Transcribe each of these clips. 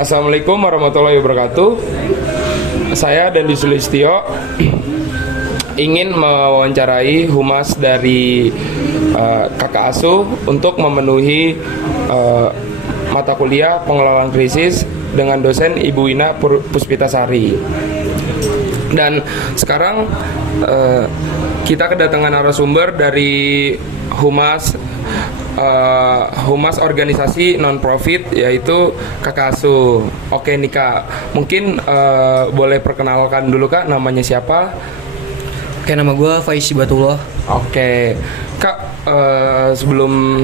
Assalamualaikum warahmatullahi wabarakatuh. Saya Dandi Sulistyo ingin mewawancarai humas dari kakak asuh untuk memenuhi mata kuliah pengelolaan krisis dengan dosen Ibu Wina Puspitasari. Dan sekarang kita kedatangan narasumber dari humas organisasi non-profit, yaitu kakak asuh. Oke nih Kak, mungkin boleh perkenalkan dulu Kak, namanya siapa? Oke, nama gue Faiz Batullah. Oke Kak, sebelum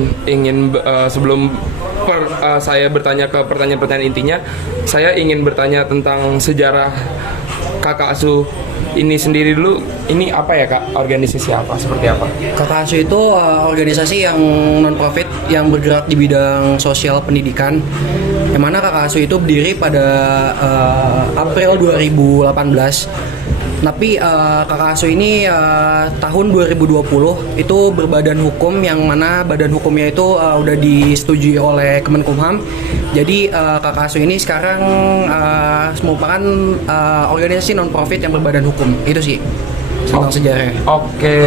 saya bertanya ke pertanyaan-pertanyaan intinya, saya ingin bertanya tentang sejarah kakak asuh ini sendiri dulu. Ini apa ya Kak? Organisasi apa? Seperti apa? Kakak asuh itu organisasi yang non-profit yang bergerak di bidang sosial pendidikan. Yang mana kakak asuh itu berdiri pada April 2018. Tapi kakak asuh ini tahun 2020 itu berbadan hukum, yang mana badan hukumnya itu udah disetujui oleh Kemenkumham. Jadi kakak asuh ini sekarang merupakan organisasi non-profit yang berbadan hukum. Itu sih tentang sejarahnya. Oke,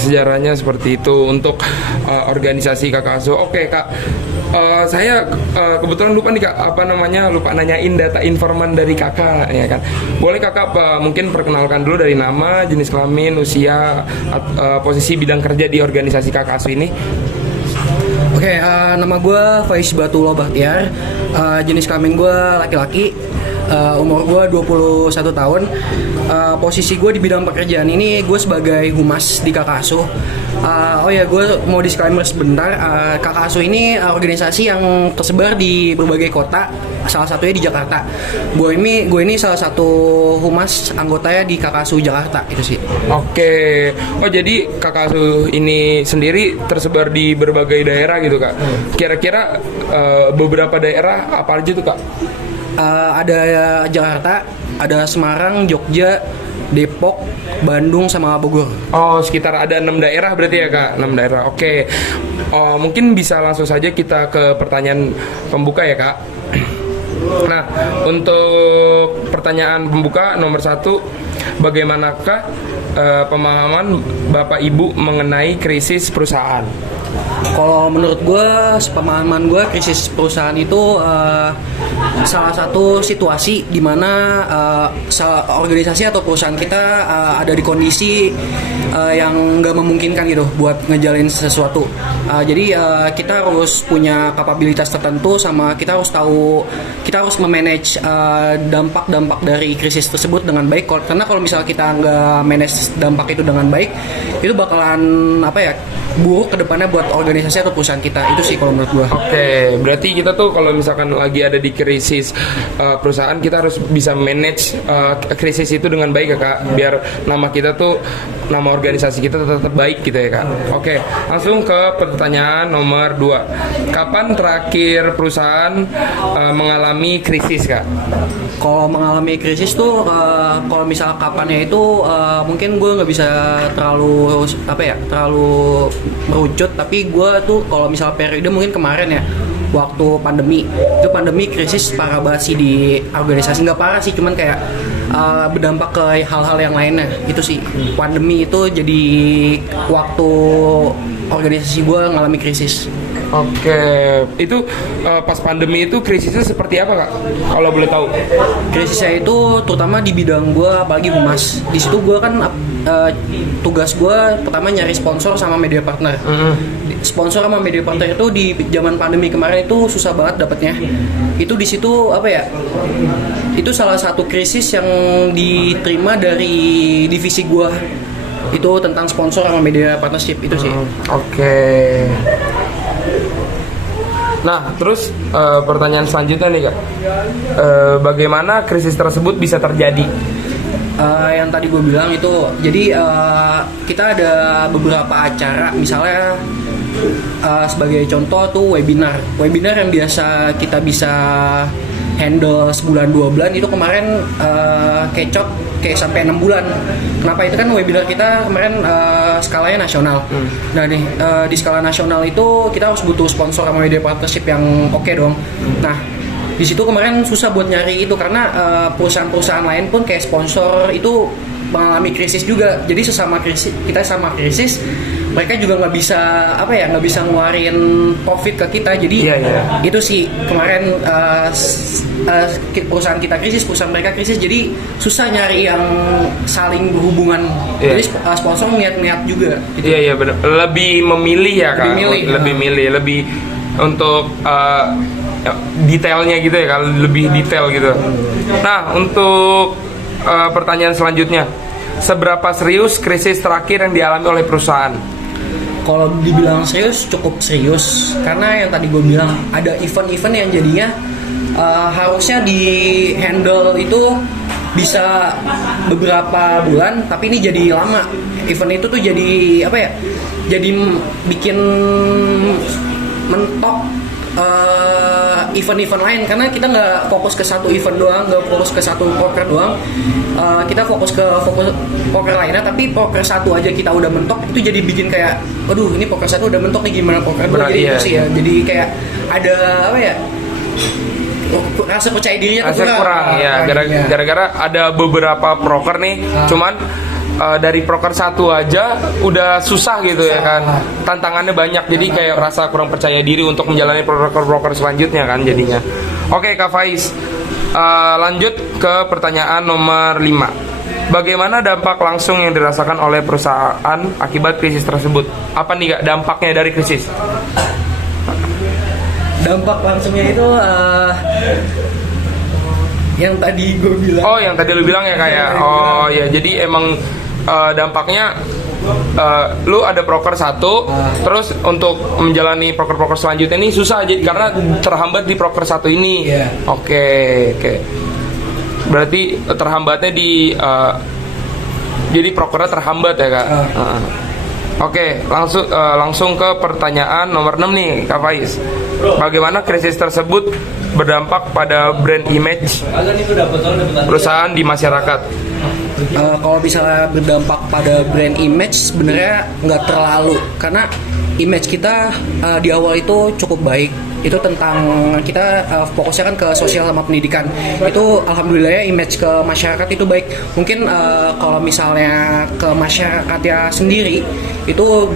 sejarahnya seperti itu untuk organisasi kakak asuh. Oke Kak, saya kebetulan lupa nih Kak, lupa nanyain data informan dari kakak, ya kan? Boleh Kakak mungkin perkenalkan dulu dari nama, jenis kelamin, usia, posisi bidang kerja di organisasi kakak asuh ini. Oke, nama gue Faiz Batullah Bahtiar. Jenis kelamin gue laki-laki. Umur gue 21 tahun. Posisi gue di bidang pekerjaan ini gue sebagai humas di kakak asuh. Gue mau disclaimer sebentar. Kakak asuh ini organisasi yang tersebar di berbagai kota, salah satunya di Jakarta. Gue ini salah satu humas anggotanya di kakak asuh Jakarta, itu sih. Oke. Jadi kakak asuh ini sendiri tersebar di berbagai daerah gitu Kak. Kira-kira beberapa daerah apa aja tuh Kak? Ada Jakarta, ada Semarang, Jogja, Depok, Bandung, sama Bogor. Oh, sekitar ada 6 daerah berarti ya Kak? 6 daerah, oke. Mungkin bisa langsung saja kita ke pertanyaan pembuka ya Kak. Nah, untuk pertanyaan pembuka nomor 1, bagaimanakah pemahaman Bapak Ibu mengenai krisis perusahaan? Kalau menurut gue, sepemahaman gue, krisis perusahaan itu salah satu situasi di mana organisasi atau perusahaan kita ada di kondisi yang nggak memungkinkan gitu buat ngejalin sesuatu. Jadi kita harus punya kapabilitas tertentu, sama kita harus memanage dampak-dampak dari krisis tersebut dengan baik. Karena kalau misalnya kita nggak manage dampak itu dengan baik, itu bakalan buruk ke depannya buat organisasi atau perusahaan kita. Itu sih kalau menurut gua. Oke, berarti kita tuh kalau misalkan lagi ada di krisis perusahaan, kita harus bisa manage krisis itu dengan baik ya Kak, biar nama kita tuh, nama organisasi kita tetap baik gitu ya Kak. Oke, langsung ke pertanyaan nomor 2. Kapan terakhir perusahaan mengalami krisis Kak? Kalau mengalami krisis tuh, kalau misal kapannya itu mungkin gue nggak bisa terlalu merucut, tapi gue tuh kalau misal periode mungkin kemarin ya, waktu pandemi krisis parah banget sih di organisasi. Nggak parah sih, cuman kayak berdampak ke hal-hal yang lainnya. Itu sih, pandemi itu jadi waktu organisasi gue ngalami krisis. Oke, itu pas pandemi itu krisisnya seperti apa Kak? Kalau boleh tahu? Krisisnya itu terutama di bidang gue, apalagi humas. Di situ gue kan tugas gue pertama nyari sponsor sama media partner. Sponsor sama media partner itu di zaman pandemi kemarin itu susah banget dapatnya. Itu di situ itu salah satu krisis yang diterima dari divisi gue. Itu tentang sponsor sama media partnership itu sih. Oke. Nah, terus pertanyaan selanjutnya nih Kak, bagaimana krisis tersebut bisa terjadi? Yang tadi gue bilang itu, jadi kita ada beberapa acara, misalnya sebagai contoh tuh webinar yang biasa kita bisa handle sebulan 2 bulan, itu kemarin kecot kayak sampai 6 bulan. Kenapa? Itu kan webinar kita kemarin skalanya nasional. Nah di skala nasional itu kita harus butuh sponsor sama media partnership yang oke dong. Nah di situ kemarin susah buat nyari itu karena perusahaan-perusahaan lain pun kayak sponsor itu mengalami krisis juga. Jadi sesama krisis, kita sama krisis, mereka juga nggak bisa ngeluarin profit ke kita. Jadi itu sih kemarin perusahaan kita krisis, perusahaan mereka krisis, jadi susah nyari yang saling berhubungan. Jadi sponsor niat juga gitu. Iya benar, lebih memilih ya kan, lebih untuk detailnya gitu ya kan, lebih detail gitu. Nah, untuk pertanyaan selanjutnya, seberapa serius krisis terakhir yang dialami oleh perusahaan? Kalau dibilang serius, cukup serius. Karena yang tadi gue bilang, ada event-event yang jadinya harusnya di handle itu bisa beberapa bulan, tapi ini jadi lama. Event itu tuh jadi jadi bikin mentok event-event lain, karena kita nggak fokus ke satu event doang, nggak fokus ke satu poker doang. Kita fokus poker lainnya, tapi poker satu aja kita udah mentok, itu jadi bikin kayak, aduh ini poker satu udah mentok nih, gimana poker dua. Jadi itu sih ya, jadi kayak ada rasa percaya dirinya kurang ya, gara-gara ada beberapa proker nih, cuman dari proker satu aja udah susah gitu ya kan, tantangannya banyak, jadi kayak rasa kurang percaya diri untuk menjalani proker selanjutnya kan jadinya. Oke Kak Faiz, lanjut ke pertanyaan nomor 5. Bagaimana dampak langsung yang dirasakan oleh perusahaan akibat krisis tersebut? Apa nih Kak dampaknya dari krisis? Dampak langsungnya itu yang tadi gue bilang. Oh, yang tadi lu bilang ya kayak. Oh ya, jadi emang dampaknya lu ada proker satu, terus untuk menjalani proker selanjutnya ini susah jadi karena terhambat di proker satu ini. Oke. Berarti terhambatnya jadi prokernya terhambat ya Kak. Oke, langsung ke pertanyaan nomor 6 nih Kak Faiz. Bagaimana krisis tersebut berdampak pada brand image perusahaan di masyarakat? Kalau bisa berdampak pada brand image, sebenarnya nggak terlalu, karena image kita di awal itu cukup baik. Itu tentang kita fokusnya kan ke sosial sama pendidikan. Itu alhamdulillah ya, image ke masyarakat itu baik. Mungkin kalau misalnya ke masyarakatnya sendiri, itu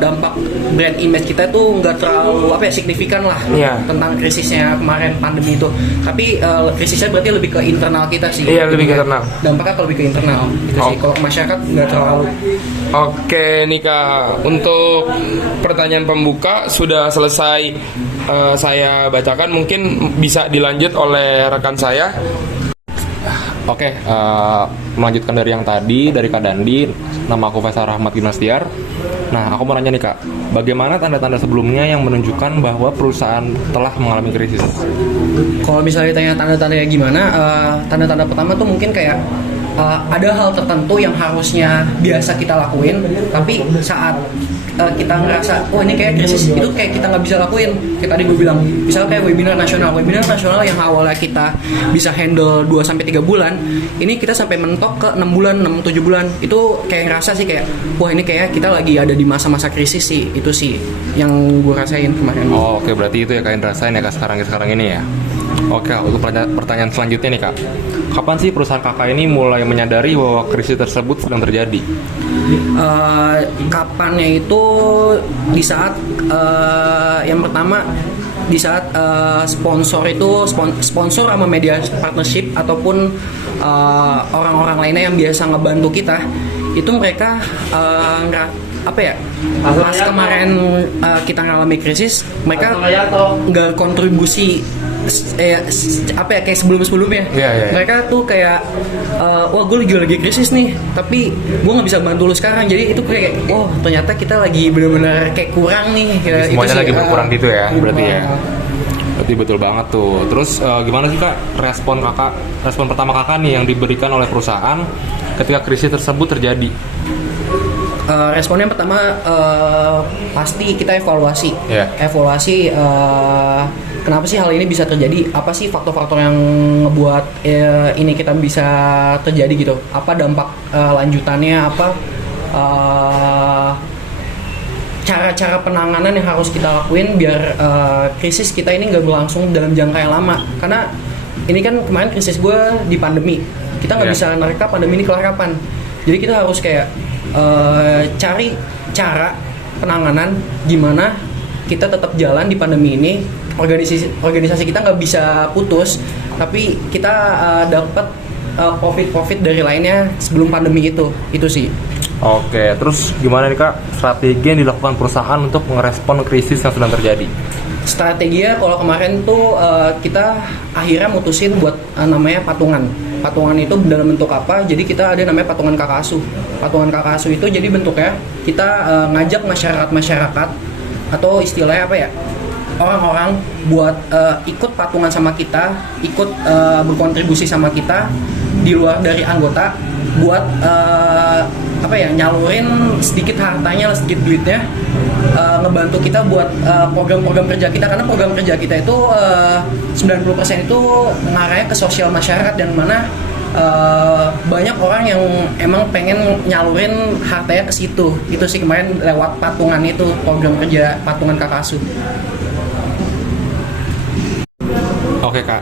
dampak brand image kita itu nggak terlalu signifikan lah tentang krisisnya kemarin pandemi itu. Tapi krisisnya berarti lebih ke internal kita sih. Iya, lebih ke internal. Dampaknya lebih ke internal gitu sih. Kalau ke masyarakat nggak terlalu. Oke nih Kak, untuk pertanyaan pembuka sudah selesai saya bacakan, mungkin bisa dilanjut oleh rekan saya. Oke, melanjutkan dari yang tadi, dari Kak Dandi, nama aku Faisal Rahmat Gimnastiar. Nah, aku mau nanya nih Kak, bagaimana tanda-tanda sebelumnya yang menunjukkan bahwa perusahaan telah mengalami krisis? Kalau misalnya ditanya tanda-tandanya gimana, tanda-tanda pertama tuh mungkin kayak ada hal tertentu yang harusnya biasa kita lakuin, tapi saat kita ngerasa ini kayak krisis, itu kayak kita nggak bisa lakuin. Kayak tadi gue bilang, misalnya kayak webinar nasional yang awalnya kita bisa handle 2-3 bulan, ini kita sampai mentok ke 6 bulan, 6-7 bulan. Itu kayak ngerasa sih kayak, wah ini kayak kita lagi ada di masa-masa krisis sih. Itu sih yang gue rasain kemarin. Oke, berarti itu ya kalian rasain ya Kak sekarang ini ya. Oke, untuk pertanyaan selanjutnya nih Kak, kapan sih perusahaan kakak ini mulai menyadari bahwa krisis tersebut sedang terjadi? Kapannya itu di saat yang pertama, di saat sponsor sama media partnership ataupun orang-orang lainnya yang biasa ngebantu kita, itu mereka pas kemarin kita ngalami krisis, mereka nggak kontribusi kayak sebelumnya. Mereka tuh kayak wah gue lagi krisis nih, tapi gue nggak bisa bantu lu sekarang. Jadi itu kayak ternyata kita lagi benar-benar kayak kurang nih ya, semuanya itu lagi sih, berkurang gitu ya berarti ya. Berarti betul banget tuh. Terus gimana sih Kak respon pertama kakak nih yang diberikan oleh perusahaan ketika krisis tersebut terjadi? Responnya pertama pasti kita evaluasi. Kenapa sih hal ini bisa terjadi? Apa sih faktor-faktor yang ngebuat ini kita bisa terjadi gitu? Apa dampak lanjutannya? Apa cara-cara penanganan yang harus kita lakuin biar krisis kita ini nggak berlangsung dalam jangka yang lama. Karena ini kan kemarin krisis gue di pandemi, kita nggak bisa nerka pandemi ini kelar kapan. Jadi kita harus kayak cari cara penanganan gimana kita tetap jalan di pandemi ini. Organisasi kita nggak bisa putus, tapi kita dapat profit dari lainnya sebelum pandemi itu sih. Oke, terus gimana nih Kak strategi yang dilakukan perusahaan untuk merespon krisis yang sedang terjadi? Strateginya kalau kemarin tuh kita akhirnya mutusin buat namanya patungan. Patungan itu dalam bentuk apa? Jadi kita ada namanya patungan kakak asuh. Patungan kakak asuh itu jadi bentuknya kita ngajak masyarakat atau istilahnya apa ya? Orang-orang buat ikut patungan sama kita, ikut berkontribusi sama kita di luar dari anggota buat nyalurin sedikit hartanya, sedikit duitnya, ngebantu kita buat program-program kerja kita, karena program kerja kita itu 90% itu mengarahnya ke sosial masyarakat, dan mana banyak orang yang emang pengen nyalurin hartanya ke situ. Itu sih kemarin lewat patungan itu, program kerja patungan kakak asuh. Oke Kak,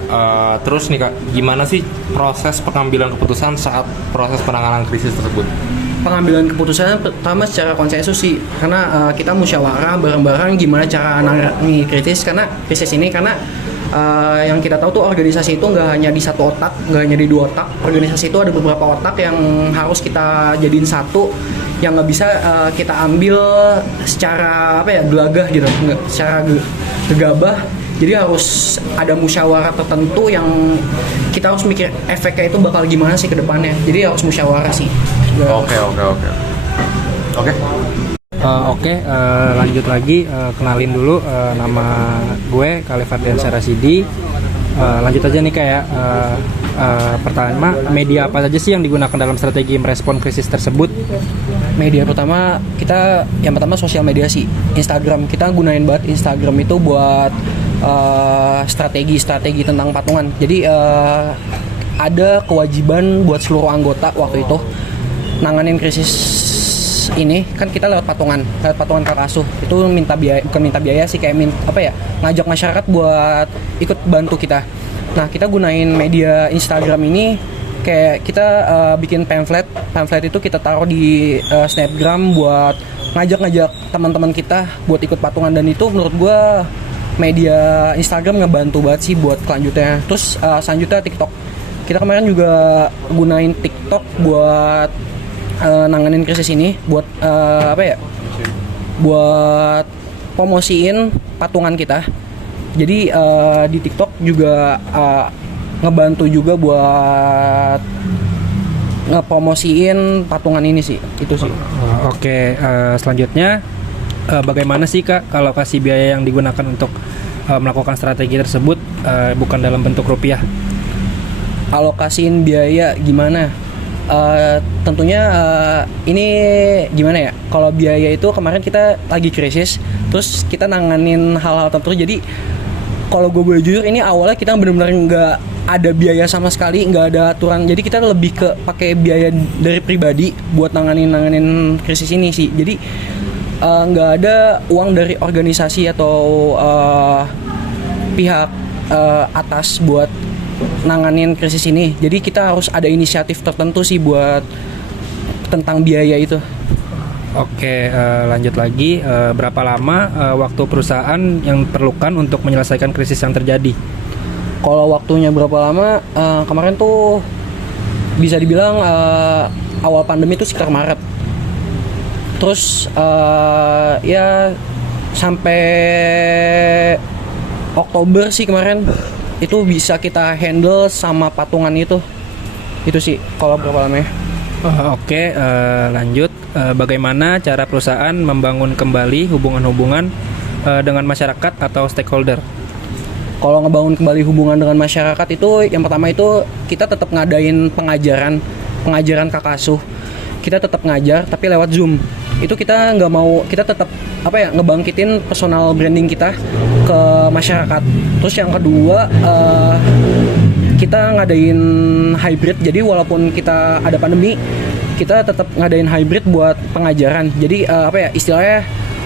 terus nih Kak, gimana sih proses pengambilan keputusan saat proses penanganan krisis tersebut? Pengambilan keputusan pertama secara konsensus sih, karena kita musyawarah bareng-bareng gimana cara nangani krisis ini, karena yang kita tahu tuh organisasi itu nggak hanya di satu otak, nggak hanya di dua otak. Organisasi itu ada beberapa otak yang harus kita jadiin satu, yang nggak bisa kita ambil secara gelagah gitu, nggak secara gegabah. Jadi harus ada musyawarah tertentu yang kita harus mikir efeknya itu bakal gimana sih ke depannya. Jadi harus musyawarah sih. Oke. Lanjut lagi, kenalin dulu, nama gue Khalifarddian Syarasidi. Lanjut aja nih kayak pertama, media apa saja sih yang digunakan dalam strategi merespon krisis tersebut? Media pertama yang pertama sosial media sih, Instagram. Kita gunain banget Instagram itu buat strategi tentang patungan. Jadi ada kewajiban buat seluruh anggota waktu itu nanganin krisis ini, kan kita lewat patungan kakak asuh. Itu bukan minta biaya sih, kayak ngajak masyarakat buat ikut bantu kita. Nah, kita gunain media Instagram ini kayak kita bikin pamflet itu kita taruh di Snapgram buat ngajak teman-teman kita buat ikut patungan, dan itu menurut gue media Instagram ngebantu banget sih buat kelanjutnya. Terus selanjutnya TikTok. Kita kemarin juga gunain TikTok buat nanganin krisis ini, buat buat promosiin patungan kita. Jadi di TikTok juga ngebantu juga buat ngepromosiin patungan ini sih. Itu sih. Oke, selanjutnya bagaimana sih Kak alokasi biaya yang digunakan untuk melakukan strategi tersebut bukan dalam bentuk rupiah? Alokasiin biaya gimana? Tentunya ini gimana ya? Kalau biaya itu kemarin kita lagi krisis, terus kita nanganin hal-hal tertentu. Jadi kalau gue boleh jujur, ini awalnya kita benar-benar nggak ada biaya sama sekali, nggak ada aturan. Jadi kita lebih ke pakai biaya dari pribadi buat nanganin krisis ini sih. Jadi nggak ada uang dari organisasi atau pihak atas buat nanganin krisis ini. Jadi kita harus ada inisiatif tertentu sih buat tentang biaya itu. Oke, lanjut lagi, berapa lama waktu perusahaan yang diperlukan untuk menyelesaikan krisis yang terjadi? Kalau waktunya berapa lama, kemarin tuh bisa dibilang awal pandemi itu sekitar Maret. Terus ya sampai Oktober sih kemarin itu bisa kita handle sama patungan itu sih kalau berapa lamanya. Oke, lanjut, bagaimana cara perusahaan membangun kembali hubungan-hubungan dengan masyarakat atau stakeholder? Kalau ngebangun kembali hubungan dengan masyarakat itu yang pertama itu kita tetap ngadain pengajaran kakak asuh. Kita tetap ngajar tapi lewat Zoom. Itu kita nggak mau, kita tetap ngebangkitin personal branding kita ke masyarakat. Terus yang kedua kita ngadain hybrid. Jadi walaupun kita ada pandemi, kita tetap ngadain hybrid buat pengajaran. Jadi istilahnya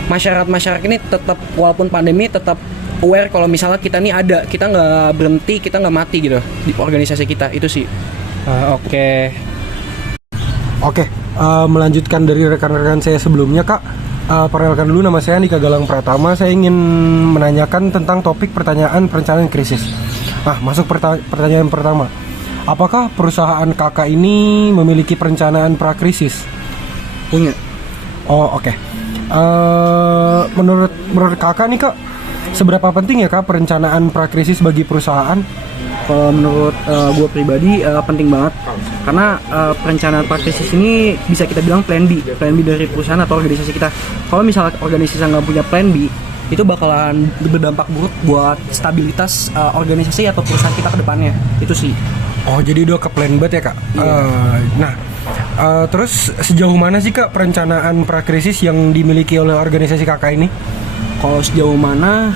masyarakat ini tetap walaupun pandemi tetap aware kalau misalnya kita nih ada, kita nggak berhenti, kita nggak mati gitu di organisasi kita, itu sih. Oke. Oke, melanjutkan dari rekan-rekan saya sebelumnya, Kak. Perkenalkan dulu, nama saya Andika Galang Pratama. Saya ingin menanyakan tentang topik pertanyaan perencanaan krisis. Nah, masuk pertanyaan pertama. Apakah perusahaan kakak ini memiliki perencanaan prakrisis? Punya. Oh, oke. Menurut kakak nih, Kak, seberapa penting ya, Kak, perencanaan prakrisis bagi perusahaan? Kalau menurut gue pribadi penting banget karena perencanaan prakrisis ini bisa kita bilang plan B dari perusahaan atau organisasi kita. Kalau misalnya organisasi nggak punya plan B, itu bakalan berdampak buruk buat stabilitas organisasi atau perusahaan kita ke depannya. Itu sih. Oh, jadi udah ke plan banget ya, Kak? Iya. Terus sejauh mana sih, Kak, perencanaan prakrisis yang dimiliki oleh organisasi kakak ini? Kalau sejauh mana,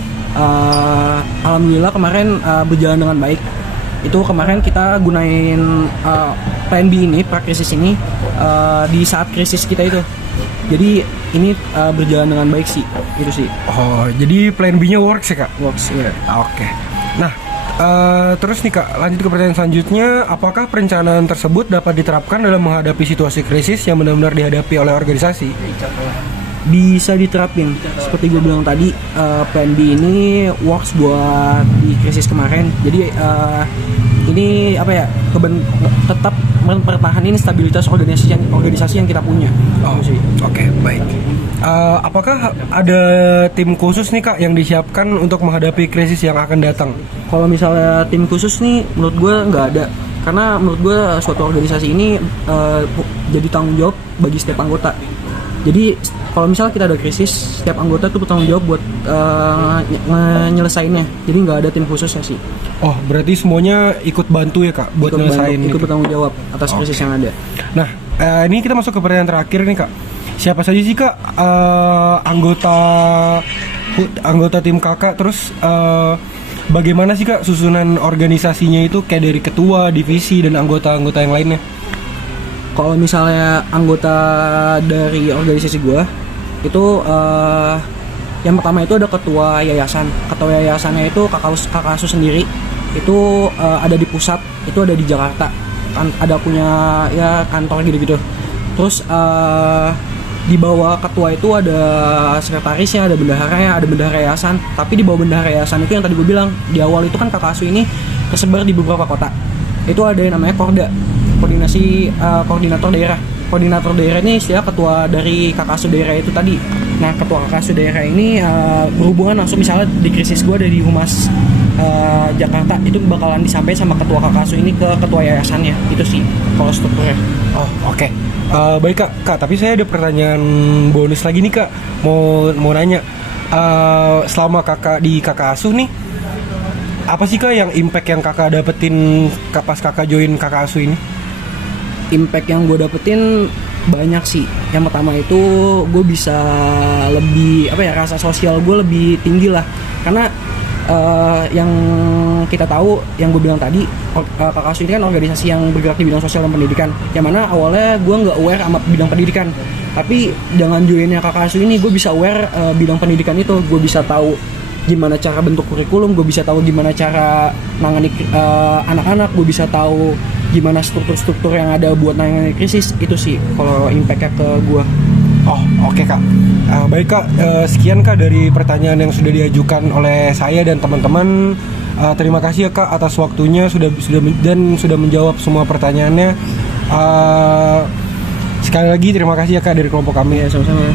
alhamdulillah kemarin berjalan dengan baik. Itu kemarin kita gunain plan B ini, prakrisis ini di saat krisis kita itu. Jadi ini berjalan dengan baik sih, itu sih. Oh, jadi plan B-nya works ya, Kak? Works, ya. Oke. Nah, terus nih, Kak, lanjut ke pertanyaan selanjutnya. Apakah perencanaan tersebut dapat diterapkan dalam menghadapi situasi krisis yang benar-benar dihadapi oleh organisasi? Bisa diterapin seperti gue bilang tadi, plan B ini works buat di krisis kemarin. Jadi ini apa ya, tetap mempertahankan stabilitas organisasi yang kita punya. Oh, oke, baik. Apakah ada tim khusus nih, Kak, yang disiapkan untuk menghadapi krisis yang akan datang? Kalau misalnya tim khusus nih, menurut gue nggak ada. Karena menurut gue suatu organisasi ini jadi tanggung jawab bagi setiap anggota. Jadi kalau misalnya kita ada krisis, setiap anggota tuh bertanggung jawab buat nyelesainnya. Jadi nggak ada tim khususnya sih. Oh, berarti semuanya ikut bantu ya, Kak, buat nyelesain ikut itu? bertanggung jawab atas krisis yang ada. Nah, ini kita masuk ke pertanyaan terakhir nih, Kak. Siapa saja sih, Kak, anggota tim kakak? Terus bagaimana sih, Kak, susunan organisasinya itu, kayak dari ketua, divisi, dan anggota-anggota yang lainnya? Kalau misalnya anggota dari organisasi gue itu yang pertama itu ada ketua yayasan. Ketua yayasannya itu kakak Asu sendiri. Itu ada di pusat, itu ada di Jakarta. Ada punya ya kantor gitu-gitu. Terus di bawah ketua itu ada sekretarisnya, ada bendaharanya, ada bendahara yayasan. Tapi di bawah bendahara yayasan itu yang tadi gue bilang di awal itu kan kakak Asu ini tersebar di beberapa kota. Itu ada yang namanya Korda, koordinator daerah. Koordinator daerah ini istilah ketua dari kakak Asu daerah itu tadi. Nah, ketua kakak Asu daerah ini berhubungan langsung, misalnya di krisis gue ada di Humas Jakarta, itu bakalan disampaikan sama ketua kakak Asu ini ke ketua yayasannya. Itu sih kalau strukturnya. Oh, oke. Baik, Kak, tapi saya ada pertanyaan bonus lagi nih, Kak. Mau nanya, selama kakak di kakak Asuh nih, apa sih, Kak, yang impact yang kakak dapetin pas kakak join kakak Asuh ini? Impact yang gue dapetin banyak sih. Yang pertama itu gue bisa lebih rasa sosial gue lebih tinggi lah. Karena yang kita tahu, yang gue bilang tadi, kakak Asu ini kan organisasi yang bergerak di bidang sosial dan pendidikan. Yang mana awalnya gue nggak aware sama bidang pendidikan, tapi dengan joinnya kakak Asu ini gue bisa aware bidang pendidikan itu. Gue bisa tahu gimana cara bentuk kurikulum, gue bisa tahu gimana cara nangani anak-anak, gue bisa tahu gimana struktur-struktur yang ada buat nangani krisis. Itu sih kalau impactnya ke gue. Oh, oke, Kak. Baik, Kak, sekian, Kak, dari pertanyaan yang sudah diajukan oleh saya dan teman-teman. Terima kasih ya, Kak, atas waktunya sudah menjawab semua pertanyaannya. Sekali lagi terima kasih ya, Kak, dari kelompok kami. Ya, sama-sama.